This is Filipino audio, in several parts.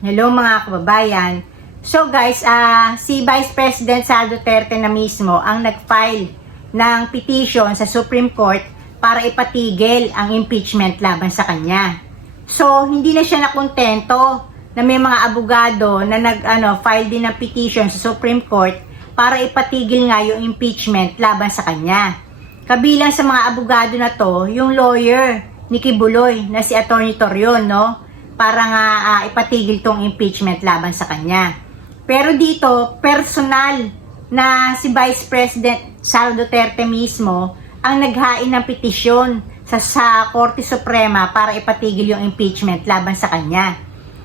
Hello mga kababayan. So guys, ah si Vice President Sara Duterte na mismo ang nag-file ng petition sa Supreme Court para ipatigil ang impeachment laban sa kanya. So, hindi na siya nakontento na may mga abogado na nag ano, file din ng petition sa Supreme Court para ipatigil nga yung impeachment laban sa kanya. Kabilang sa mga abogado na to, yung lawyer ni Kibuloy na si Attorney Torion, no? Para nga ah, ipatigil tong impeachment laban sa kanya. Pero dito, personal na si Vice President Sara Duterte mismo ang naghain ng petisyon sa, sa Korte Suprema para ipatigil yung impeachment laban sa kanya.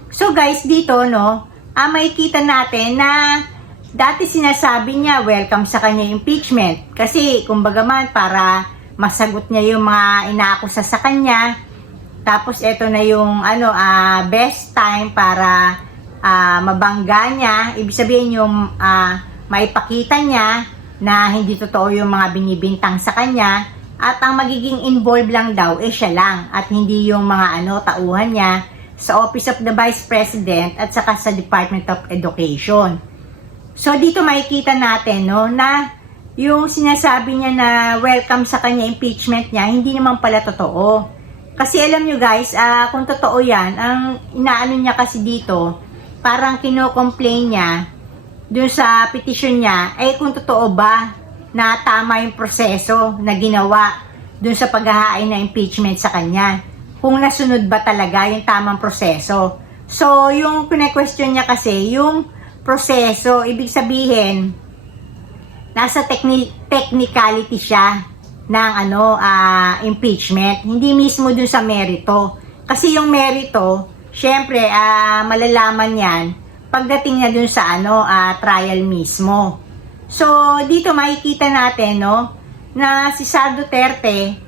So guys, dito no, ah, makikita natin na dati sinasabi niya welcome sa kanya impeachment kasi kumbaga man para masagot niya yung mga inaakusa sa kanya tapos ito na yung ano ah, best time para ah, mabangga niya ibig sabihin yung ah, maipakita niya na hindi totoo yung mga binibintang sa kanya at ang magiging involved lang daw eh siya lang at hindi yung mga ano tauhan niya sa Office of the Vice President at saka sa Department of Education. So dito makikita natin no na yung sinasabi niya na welcome sa kanya impeachment niya hindi naman pala totoo. Kasi alam nyo guys, ah, kung totoo yan, ang inaano niya kasi dito, parang kino-complain niya dun sa petition niya, ay kung totoo ba na tama yung proseso na ginawa dun sa paghahain ng impeachment sa kanya. Kung nasunod ba talaga yung tamang proseso. So, yung kine-question niya kasi, yung proseso, ibig sabihin, nasa techni- technicality siya ng ano ah, impeachment, hindi mismo dun sa merito. Kasi yung merito, syempre ah, malalaman 'yan pagdating niya dun sa ano ah, trial mismo. So dito makikita natin no na si Sara Duterte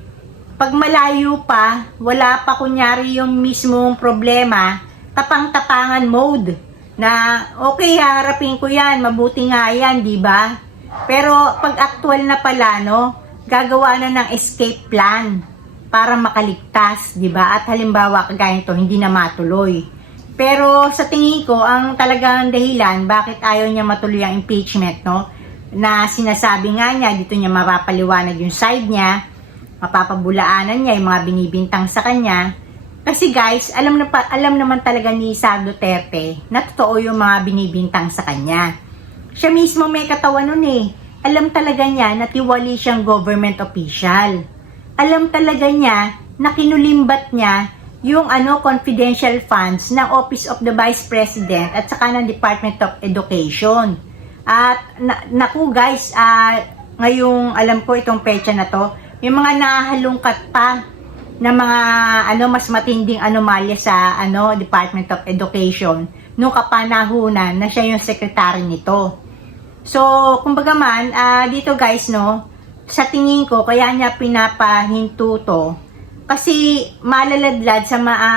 pag malayo pa, wala pa kunyari yung mismong problema, tapang-tapangan mode na okay harapin ko yan, mabuti nga yan, di ba? Pero pag actual na pala, no, gagawa na ng escape plan para makaligtas, di ba? At halimbawa, kagaya nito, hindi na matuloy. Pero sa tingin ko, ang talagang dahilan bakit ayaw niya matuloy ang impeachment, no? Na sinasabi nga niya, dito niya mapapaliwanag yung side niya, mapapabulaanan niya yung mga binibintang sa kanya. Kasi guys, alam na pa, alam naman talaga ni Sara Duterte na totoo yung mga binibintang sa kanya. Siya mismo may katawan nun eh. Alam talaga niya na tiwali siyang government official. Alam talaga niya na kinulimbat niya yung ano confidential funds ng Office of the Vice President at saka ng Department of Education. At na, naku guys, ah, ngayong alam ko itong pecha na to, yung mga nahalungkat pa na mga ano mas matinding anomalya sa ano Department of Education nung kapanahunan na siya yung secretary nito. So, kumbaga man, ah, dito guys, no, sa tingin ko, kaya niya pinapahinto to, kasi malaladlad sa mga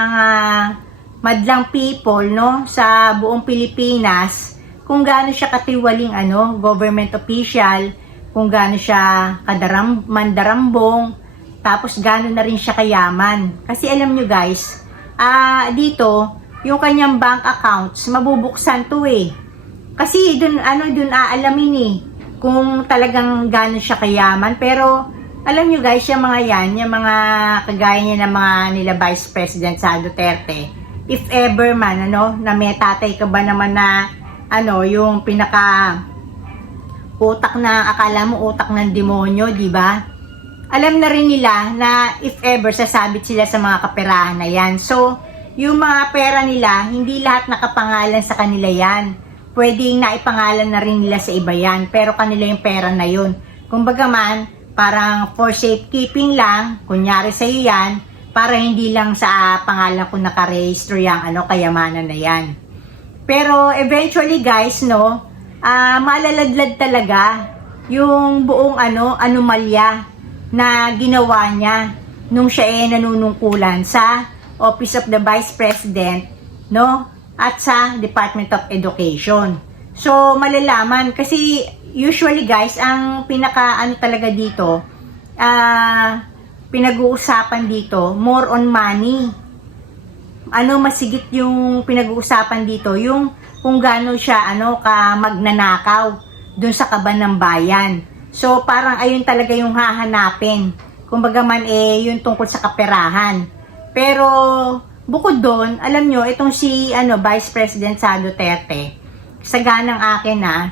madlang people, no, sa buong Pilipinas, kung gaano siya katiwaling, ano, government official, kung gaano siya kadaram, mandarambong, tapos gaano na rin siya kayaman. Kasi alam nyo guys, ah, dito, yung kanyang bank accounts, mabubuksan to eh. Kasi dun, ano, dun aalamin eh, kung talagang gano'n siya kayaman. Pero, alam nyo guys, yung mga yan, yung mga kagaya niya ng mga nila Vice President sa Duterte, if ever man, ano, na may tatay ka ba naman na, ano, yung pinaka utak na, akala mo utak ng demonyo, di ba? Alam na rin nila na if ever sasabit sila sa mga kaperahan na yan. So, yung mga pera nila, hindi lahat nakapangalan sa kanila yan pwedeng naipangalan na rin nila sa iba yan, pero kanila yung pera na yun. Kumbaga man, parang for safekeeping lang, kunyari sa iyo yan, para hindi lang sa pangalan ko nakarehistro yung ano, kayamanan na yan. Pero eventually guys, no, ah malaladlad talaga yung buong ano, anomalya na ginawa niya nung siya ay nanunungkulan sa Office of the Vice President, no? At sa Department of Education. So, malalaman kasi usually guys, ang pinaka ano talaga dito, ah pinag-uusapan dito, more on money. ano masigit yung pinag-uusapan dito, yung kung gaano siya ano ka magnanakaw dun sa kaban ng bayan. So parang ayun talaga yung hahanapin. Kumbaga man eh yung tungkol sa kaperahan. Pero bukod doon, alam nyo, itong si ano Vice President sa Duterte, sa ganang akin na,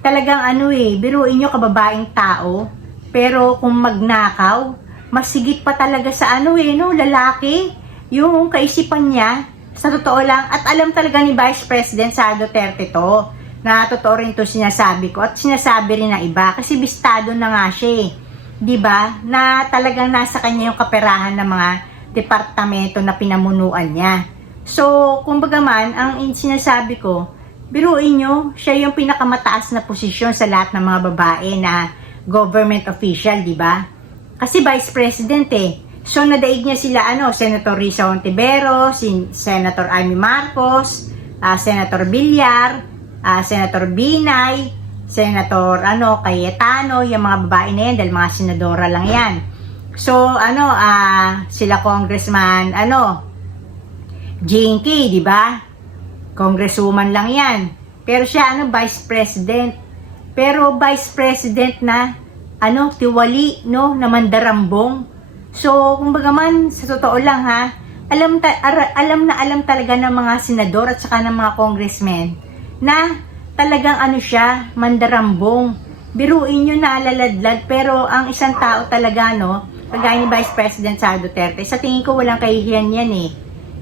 talagang ano eh, biruin nyo kababaeng tao, pero kung magnakaw, masigit pa talaga sa ano eh, no, lalaki, yung kaisipan niya, sa totoo lang, at alam talaga ni Vice President sa Duterte to, na totoo rin to sinasabi ko, at sinasabi rin ng iba, kasi bistado na nga siya eh, ba, na talagang nasa kanya yung kaperahan ng mga departamento na pinamunuan niya. So, kumbaga man, ang in- sinasabi ko, biruin nyo, siya yung pinakamataas na posisyon sa lahat ng mga babae na government official, di ba? Kasi vice president eh. So, nadaig niya sila, ano, Senator Risa Ontiveros, si Senator Amy Marcos, ah, Senator Villar, ah, Senator Binay, Senator, ano, Cayetano, yung mga babae na yan, dahil mga senadora lang yan. So, ano, ah, sila congressman, ano, Jinky, di ba? Congresswoman lang yan. Pero siya, ano, vice president. Pero vice president na, ano, tiwali, no, na mandarambong. So, kumbaga man, sa totoo lang ha, alam, ta- ara- alam na alam talaga ng mga senador at saka ng mga congressmen na talagang ano siya, mandarambong. Biruin nyo na alaladlad, pero ang isang tao talaga, no, kagaya ni Vice President Sara Duterte, sa tingin ko walang kahihiyan yan eh.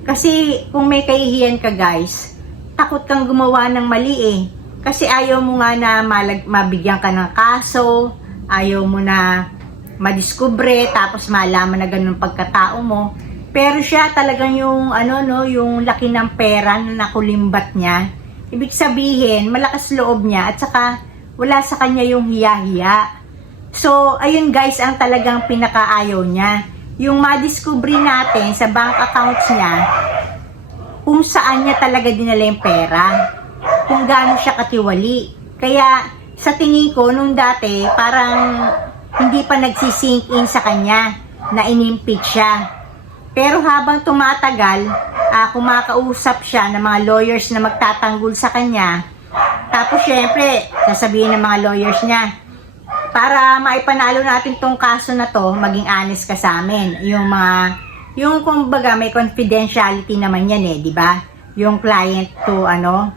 Kasi kung may kahihiyan ka guys, takot kang gumawa ng mali eh. Kasi ayaw mo nga na malag, mabigyan ka ng kaso, ayaw mo na madiskubre, tapos malaman na ganun pagkatao mo. Pero siya talagang yung ano no, yung laki ng pera na nakulimbat niya. Ibig sabihin, malakas loob niya at saka wala sa kanya yung hiya-hiya. So, ayun guys, ang talagang pinakaayaw niya. Yung madiscovery natin sa bank accounts niya, kung saan niya talaga dinala yung pera. Kung gaano siya katiwali. Kaya, sa tingin ko, nung dati, parang hindi pa nagsisink in sa kanya na inimpeach siya. Pero habang tumatagal, ah, kumakausap siya ng mga lawyers na magtatanggol sa kanya, tapos syempre, sasabihin ng mga lawyers niya, para maipanalo natin tong kaso na to, maging honest ka sa amin. Yung mga, yung kumbaga may confidentiality naman yan eh, di ba? Yung client to ano,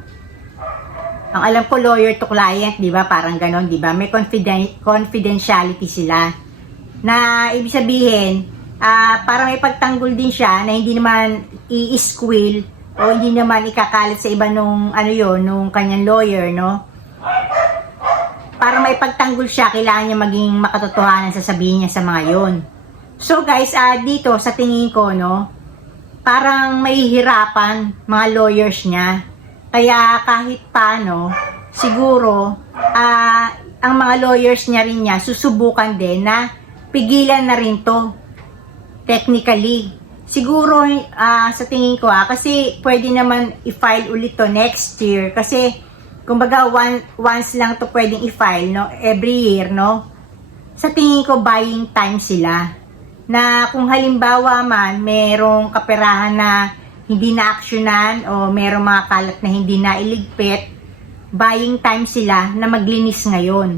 ang alam ko lawyer to client, di ba? Parang ganon, di ba? May confiden- confidentiality sila. Na ibig sabihin, ah para may pagtanggol din siya na hindi naman i-squill o hindi naman ikakalat sa iba nung ano yon nung kanyang lawyer, no? Para may pagtanggol siya, kailangan niya maging makatotohanan sa sabihin niya sa mga yon. So guys, ah dito sa tingin ko, no, parang may hirapan mga lawyers niya. Kaya kahit paano, siguro, ah ang mga lawyers niya rin niya, susubukan din na pigilan na rin to. Technically. Siguro, ah sa tingin ko, ah, kasi pwede naman i-file ulit to next year. Kasi, kumbaga one, once lang to pwedeng i-file no? Every year no? Sa tingin ko buying time sila. Na kung halimbawa man merong kaperahan na hindi na aksyonan o merong mga kalat na hindi na iligpit buying time sila na maglinis ngayon.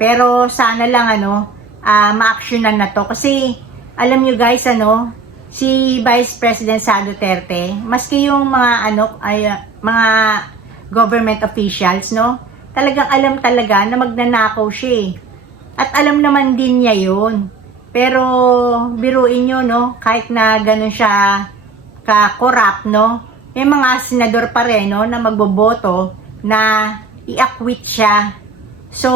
Pero sana lang ano uh, ma-actionan na to. Kasi alam nyo guys ano si Vice President Sa Duterte maski yung mga ano ay mga government officials, no? Talagang alam talaga na magnanakaw siya eh. At alam naman din niya yun. Pero biruin nyo, no? Kahit na ganun siya ka-corrupt, no? May mga senador pa rin, no? Na magboboto na i-acquit siya. So,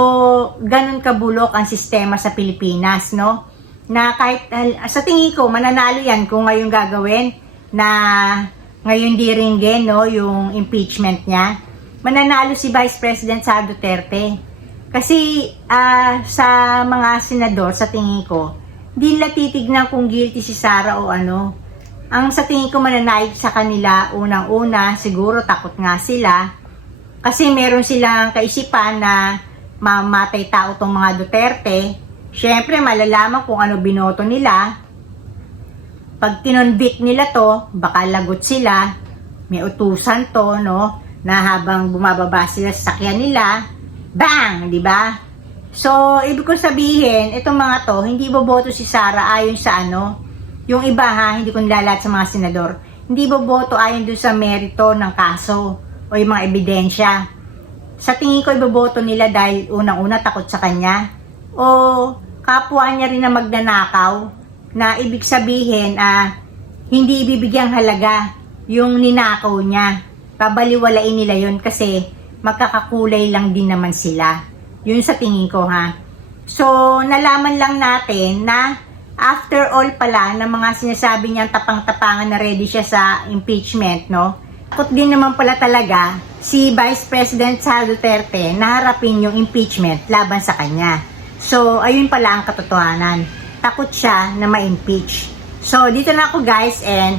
ganun kabulok ang sistema sa Pilipinas, no? Na kahit, sa tingin ko, mananalo yan kung ngayon gagawin na ngayon di rin din, no? Yung impeachment niya mananalo si Vice President Sara Duterte. Kasi uh, sa mga senador, sa tingin ko, hindi nila titignan kung guilty si Sara o ano. Ang sa tingin ko mananaig sa kanila, unang-una, siguro takot nga sila. Kasi meron silang kaisipan na mamatay tao tong mga Duterte. Siyempre, malalaman kung ano binoto nila. pag kinonvict nila to, baka lagot sila, may utusan to, no? Na habang bumababa sila sa sakyan nila, bang! Di ba? So, ibig ko sabihin, itong mga to, hindi boboto si Sara ayon sa ano, yung iba ha, hindi ko nilalat sa mga senador, hindi boboto ayon dun sa merito ng kaso o yung mga ebidensya. Sa tingin ko, iboboto nila dahil unang-una takot sa kanya o kapwa niya rin na magnanakaw na ibig sabihin, ah, hindi ibibigyang halaga yung ninakaw niya. Pabaliwalain nila yun kasi magkakakulay lang din naman sila. Yun sa tingin ko ha. So, nalaman lang natin na after all pala ng mga sinasabi niyang tapang-tapangan na ready siya sa impeachment, no? Takot din naman pala talaga si Vice President Sara Duterte na harapin yung impeachment laban sa kanya. So, ayun pala ang katotohanan. Takot siya na ma-impeach. So, dito na ako guys and